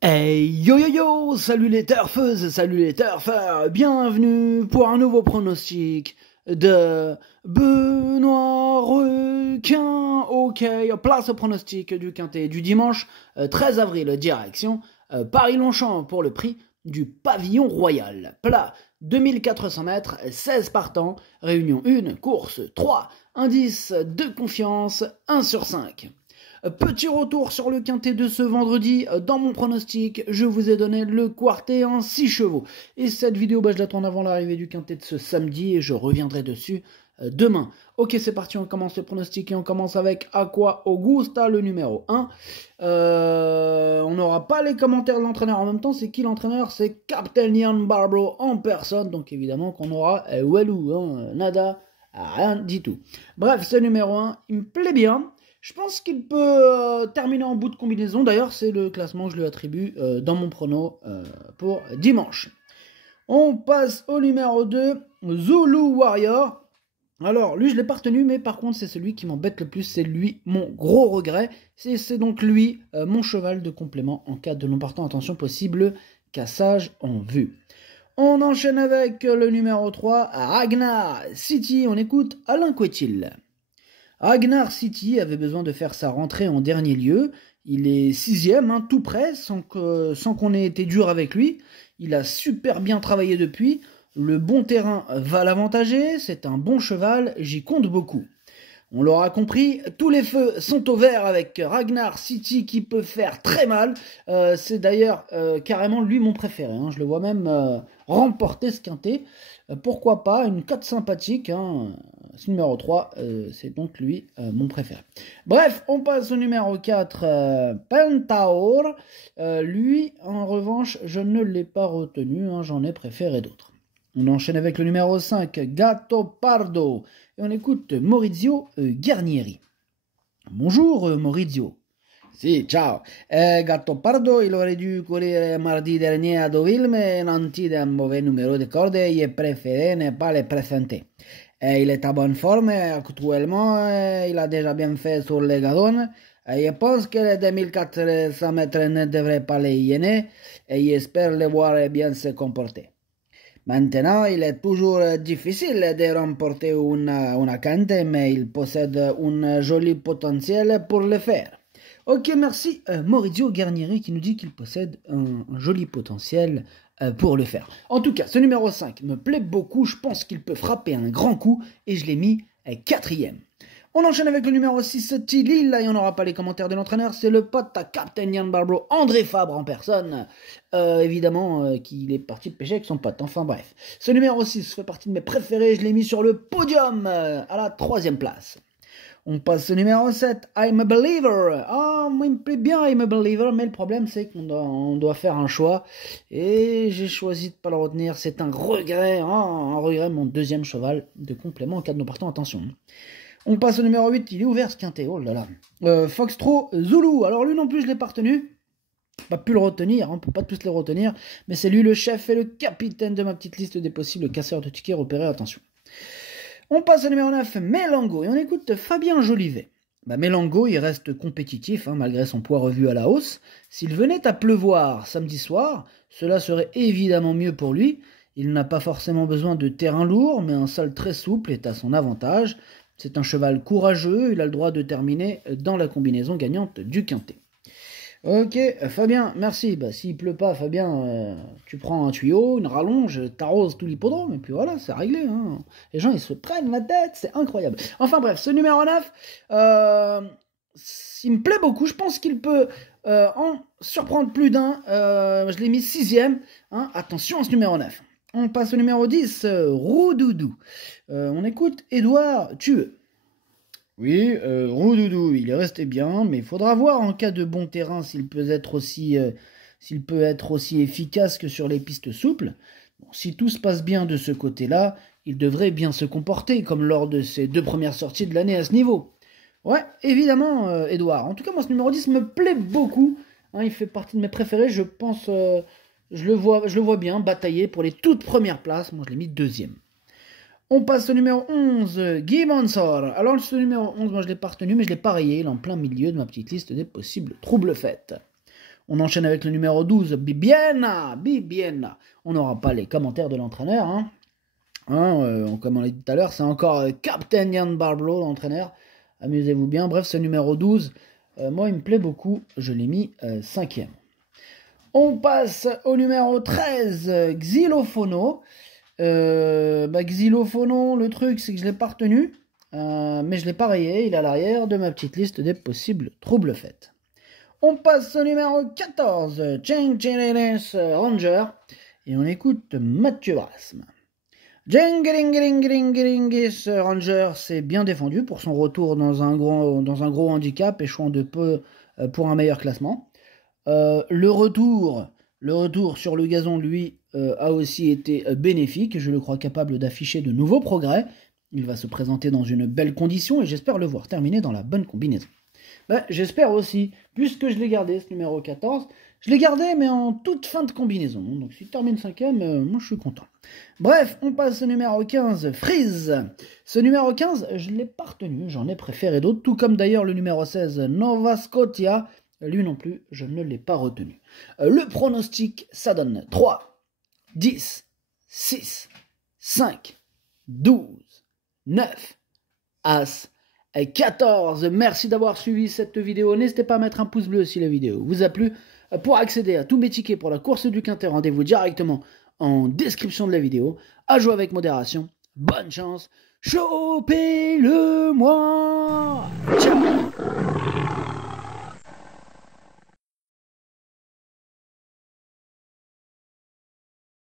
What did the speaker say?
Hey yo yo yo, salut les turfeuses, salut les turfeurs, bienvenue pour un nouveau pronostic de Benoît Requin. Ok, place au pronostic du quintet du dimanche 13 avril, direction Paris-Longchamp pour le prix du pavillon royal. Plat 2400 mètres, 16 partants, réunion 1, course 3, indice de confiance 1 sur 5. Petit retour sur le quintet de ce vendredi. Dans mon pronostic, je vous ai donné le quartet en 6 chevaux. Et cette vidéo, je la tourne avant l'arrivée du quintet de ce samedi et je reviendrai dessus demain. Ok, c'est parti, on commence le pronostic et on commence avec Aqua Augusta, le numéro 1. On n'aura pas les commentaires de l'entraîneur en même temps. C'est qui l'entraîneur? C'est Captain Ian Barbro en personne. Donc évidemment qu'on aura Walou, nada, rien du tout. Bref, ce numéro 1, il me plaît bien. Je pense qu'il peut terminer en bout de combinaison. D'ailleurs, c'est le classement que je lui attribue dans mon prono pour dimanche. On passe au numéro 2, Zulu Warrior. Alors, lui, je l'ai pas retenu, mais par contre, c'est celui qui m'embête le plus. C'est lui, mon gros regret. C'est donc lui, mon cheval de complément en cas de non partant. Attention, possible cassage en vue. On enchaîne avec le numéro 3, Ragnar City. On écoute Alain Couetil. Ragnar City avait besoin de faire sa rentrée en dernier lieu. Il est 6e, tout près, sans qu'on ait été dur avec lui. Il a super bien travaillé depuis. Le bon terrain va l'avantager. C'est un bon cheval, j'y compte beaucoup. On l'aura compris, tous les feux sont au vert avec Ragnar City qui peut faire très mal. C'est d'ailleurs carrément lui mon préféré. Je le vois même remporter ce quintet. Pourquoi pas, une cote sympathique. Ce numéro 3, c'est donc lui mon préféré. Bref, on passe au numéro 4, Pentaur. Lui, en revanche, je ne l'ai pas retenu. J'en ai préféré d'autres. On enchaîne avec le numéro 5, Gattopardo. Et on écoute Maurizio Guarnieri. Bonjour Maurizio. Si, ciao. Gattopardo, il aurait dû courir mardi dernier à Deauville, mais nanti d'un mauvais numéro de corde, il est préféré ne pas le présenter. Il est à bonne forme actuellement, il a déjà bien fait sur les gadons. Je pense que les 2400 mètres ne devraient pas les gêner et j'espère le voir bien se comporter. Maintenant, il est toujours difficile de remporter una quinte, mais il possède un joli potentiel pour le faire. Ok, merci Maurizio Guarnieri qui nous dit qu'il possède un joli potentiel pour le faire. En tout cas, ce numéro 5 me plaît beaucoup, je pense qu'il peut frapper un grand coup et je l'ai mis 4e. On enchaîne avec le numéro 6, Tilly. Là, il n'y en aura pas les commentaires de l'entraîneur. C'est le pote à Captain Ian Barbro, André Fabre en personne. Évidemment, qu'il est parti de pêcher avec son pote. Enfin bref. Ce numéro 6 fait partie de mes préférés. Je l'ai mis sur le podium à la 3e place. On passe au numéro 7, I'm a Believer. Moi, il me plaît bien I'm a Believer, mais le problème, c'est qu'on doit faire un choix. Et j'ai choisi de ne pas le retenir. C'est un regret. Un regret, mon 2e cheval de complément en cas de non partant. Attention. On passe au numéro 8, il est ouvert ce quintet, oh là là. Foxtrot Zulu, alors lui non plus je l'ai pas retenu, pas pu le retenir, on peut pas tous les retenir, mais c'est lui le chef et le capitaine de ma petite liste des possibles casseurs de tickets repérés, attention. On passe au numéro 9, Mélango, et on écoute Fabien Jolivet. Mélango, il reste compétitif, malgré son poids revu à la hausse. S'il venait à pleuvoir samedi soir, cela serait évidemment mieux pour lui. Il n'a pas forcément besoin de terrain lourd, mais un sol très souple est à son avantage. C'est un cheval courageux, il a le droit de terminer dans la combinaison gagnante du quintet. Ok, Fabien, merci. S'il pleut pas, Fabien, tu prends un tuyau, une rallonge, t'arroses tout l'hippodrome, et puis voilà, c'est réglé. Les gens, ils se prennent la tête, c'est incroyable. Enfin bref, ce numéro 9, il me plaît beaucoup, je pense qu'il peut en surprendre plus d'un. Je l'ai mis 6e, attention à ce numéro 9. On passe au numéro 10, Roudoudou. On écoute Édouard Tueux. Oui, Roudoudou, il est resté bien, mais il faudra voir en cas de bon terrain s'il peut être aussi efficace que sur les pistes souples. Bon, si tout se passe bien de ce côté-là, il devrait bien se comporter, comme lors de ses 2 premières sorties de l'année à ce niveau. Ouais, évidemment, Édouard. En tout cas, moi, ce numéro 10 me plaît beaucoup. Il fait partie de mes préférés, je pense... Je le vois bien batailler pour les toutes premières places. Moi, je l'ai mis 2e. On passe au numéro 11, Guy Mansor. Alors, ce numéro 11, moi, je ne l'ai pas retenu, mais je l'ai pas rayé. Il est en plein milieu de ma petite liste des possibles troubles faites. On enchaîne avec le numéro 12, Bibiena. On n'aura pas les commentaires de l'entraîneur. Comme on l'a dit tout à l'heure, c'est encore Captain Jan Barblo, l'entraîneur. Amusez-vous bien. Bref, ce numéro 12, moi, il me plaît beaucoup. Je l'ai mis 5e. On passe au numéro 13, Xylophono. Xylophono, le truc, c'est que je ne l'ai pas retenu. Mais je ne l'ai pas rayé. Il est à l'arrière de ma petite liste des possibles troubles faits. On passe au numéro 14, Chengerenes Ranger. Et on écoute Mathieu Brasme. Jengeringis Ranger s'est bien défendu pour son retour dans un gros handicap, échouant de peu pour un meilleur classement. Le retour sur le gazon, lui, a aussi été bénéfique. Je le crois capable d'afficher de nouveaux progrès. Il va se présenter dans une belle condition et j'espère le voir terminer dans la bonne combinaison. J'espère aussi, puisque je l'ai gardé, ce numéro 14, je l'ai gardé mais en toute fin de combinaison. Donc s'il termine 5e, moi je suis content. Bref, on passe au numéro 15, Freeze. Ce numéro 15, je ne l'ai pas retenu, j'en ai préféré d'autres, tout comme d'ailleurs le numéro 16, Nova Scotia. Lui non plus, je ne l'ai pas retenu. Le pronostic, ça donne 3, 10, 6, 5, 12, 9, As, 14. Merci d'avoir suivi cette vidéo. N'hésitez pas à mettre un pouce bleu si la vidéo vous a plu. Pour accéder à tous mes tickets pour la course du Quintet, rendez-vous directement en description de la vidéo. À jouer avec modération. Bonne chance. Chopez-le-moi. Ciao.